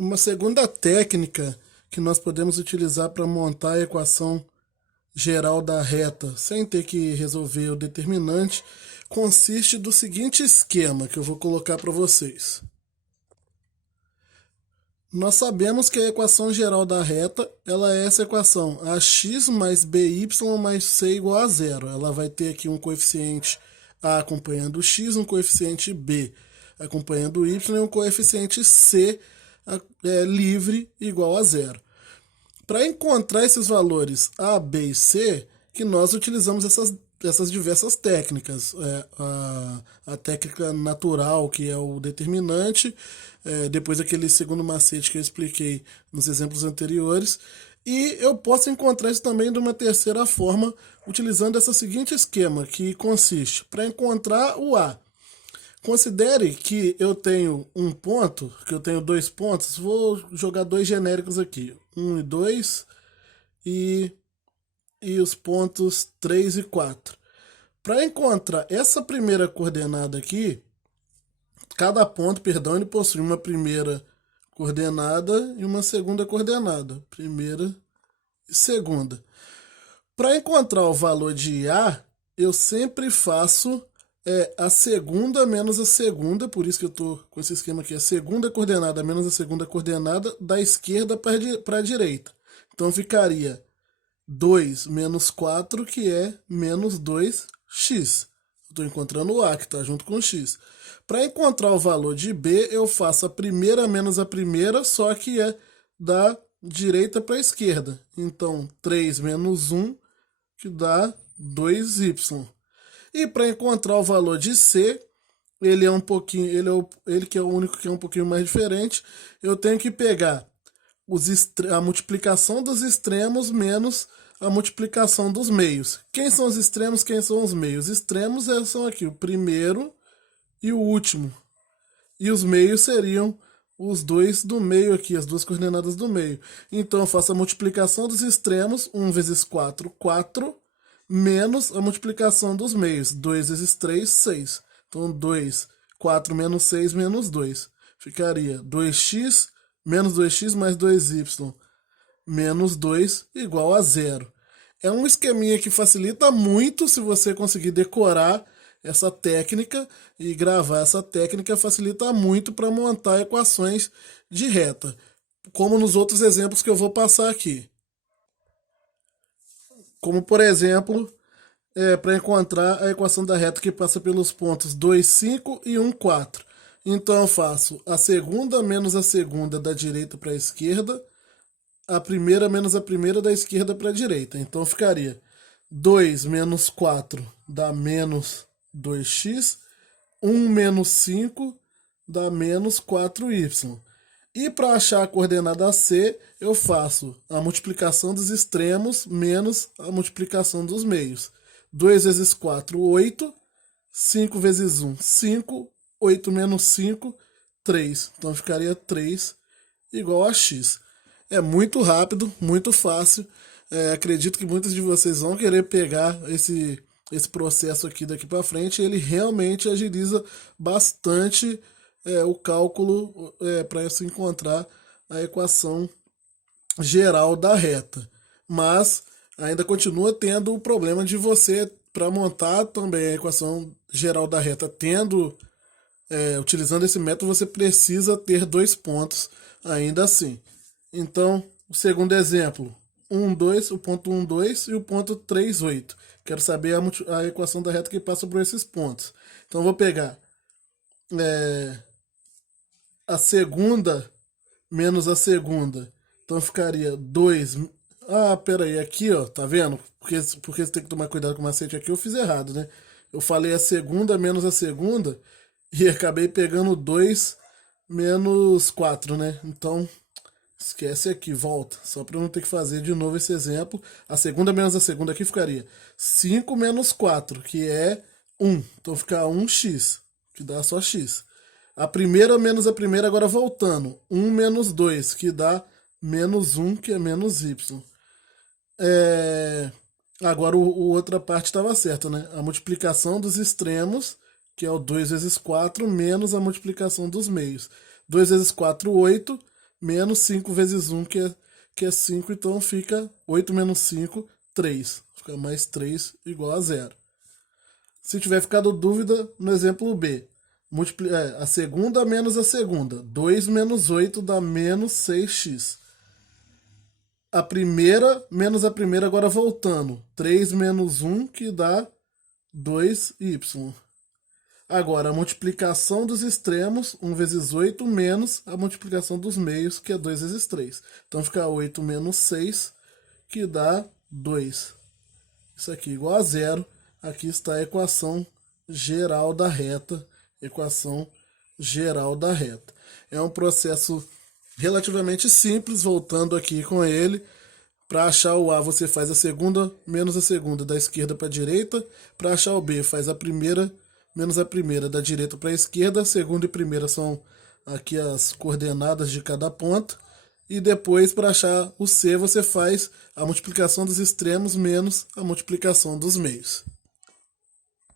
Uma segunda técnica que nós podemos utilizar para montar a equação geral da reta sem ter que resolver o determinante consiste do seguinte esquema que eu vou colocar para vocês. Nós sabemos que a equação geral da reta ela é essa equação ax mais by mais c igual a zero. Ela vai ter aqui um coeficiente a acompanhando o x, um coeficiente b acompanhando o y e um coeficiente c livre igual a zero. Para encontrar esses valores A, B e C, que nós utilizamos essas diversas técnicas. A técnica natural, que é o determinante, depois aquele segundo macete que eu expliquei nos exemplos anteriores. E eu posso encontrar isso também de uma terceira forma, utilizando esse seguinte esquema, que consiste, para encontrar o A, considere que eu tenho um ponto, que eu tenho dois pontos, vou jogar dois genéricos aqui, 1 e 2, e os pontos 3 e 4. Para encontrar essa primeira coordenada aqui, cada ponto, perdão, ele possui uma primeira coordenada e uma segunda coordenada, primeira e segunda. Para encontrar o valor de A, eu sempre faço a segunda menos a segunda, por isso que eu estou com esse esquema aqui, a segunda coordenada menos a segunda coordenada da esquerda para a direita. Então ficaria 2 menos 4, que é menos 2x. Estou encontrando o A, que está junto com o x. Para encontrar o valor de B, eu faço a primeira menos a primeira, só que é da direita para a esquerda. Então, 3 menos 1, que dá 2y. E para encontrar o valor de C, ele é um pouquinho, ele que é o único que é um pouquinho mais diferente, eu tenho que pegar a multiplicação dos extremos menos a multiplicação dos meios. Quem são os extremos, quem são os meios? Os extremos são aqui o primeiro e o último. E os meios seriam os dois do meio aqui, as duas coordenadas do meio. Então eu faço a multiplicação dos extremos, 1 vezes 4, 4, menos a multiplicação dos meios, 2 vezes 3, 6. Então 2, 4 menos 6, menos 2. Ficaria 2x menos 2x mais 2y menos 2 igual a zero. É um esqueminha que facilita muito se você conseguir decorar essa técnica e gravar essa técnica, facilita muito para montar equações de reta, como nos outros exemplos que eu vou passar aqui. Como, por exemplo, para encontrar a equação da reta que passa pelos pontos 2, 5 e 1, 4. Então eu faço a segunda menos a segunda da direita para a esquerda, a primeira menos a primeira da esquerda para a direita. Então ficaria 2 menos 4 dá menos 2x, 1 menos 5 dá menos 4y. E para achar a coordenada C, eu faço a multiplicação dos extremos menos a multiplicação dos meios. 2 vezes 4, 8. 5 vezes 1, 5. 8 menos 5, 3. Então ficaria 3 igual a x. É muito rápido, muito fácil. Acredito que muitos de vocês vão querer pegar esse processo aqui daqui para frente. Ele realmente agiliza bastante o cálculo para se encontrar a equação geral da reta. Mas ainda continua tendo o problema de você, para montar também a equação geral da reta, utilizando esse método, você precisa ter dois pontos ainda assim. Então, o segundo exemplo, 1, 2, o ponto 1, 2 e o ponto 3, 8. Quero saber a equação da reta que passa por esses pontos. Então, eu vou pegar a segunda menos a segunda. Então, ficaria 2... Ah, pera aí, aqui, ó, tá vendo? Porque você tem que tomar cuidado com o macete aqui, eu fiz errado, né? Eu falei a segunda menos a segunda e acabei pegando 2 menos 4, né? Então, esquece aqui, volta. Só para eu não ter que fazer de novo esse exemplo. A segunda menos a segunda aqui ficaria 5 menos 4, que é 1. Então fica 1x, que dá só x. A primeira menos a primeira, agora voltando. 1 menos 2, que dá menos 1, que é menos y. Agora o outra parte estava certa, né? A multiplicação dos extremos, que é o 2 vezes 4, menos a multiplicação dos meios. 2 vezes 4, 8. menos 5 vezes 1, que é 5, então fica 8 menos 5, 3. Fica mais 3 igual a zero. Se tiver ficado dúvida, no exemplo B, a segunda menos a segunda. 2 menos 8 dá menos 6x. A primeira menos a primeira, agora voltando. 3 menos 1, que dá 2y. Agora, a multiplicação dos extremos, 1 vezes 8, menos a multiplicação dos meios, que é 2 vezes 3. Então, fica 8 menos 6, que dá 2. Isso aqui igual a zero. Aqui está a equação geral da reta. Equação geral da reta. É um processo relativamente simples, voltando aqui com ele. Para achar o A, você faz a segunda menos a segunda, da esquerda para a direita. Para achar o B, faz a primeira menos a primeira, da direita para a esquerda. Segunda e primeira são aqui as coordenadas de cada ponto. E depois, para achar o C, você faz a multiplicação dos extremos menos a multiplicação dos meios.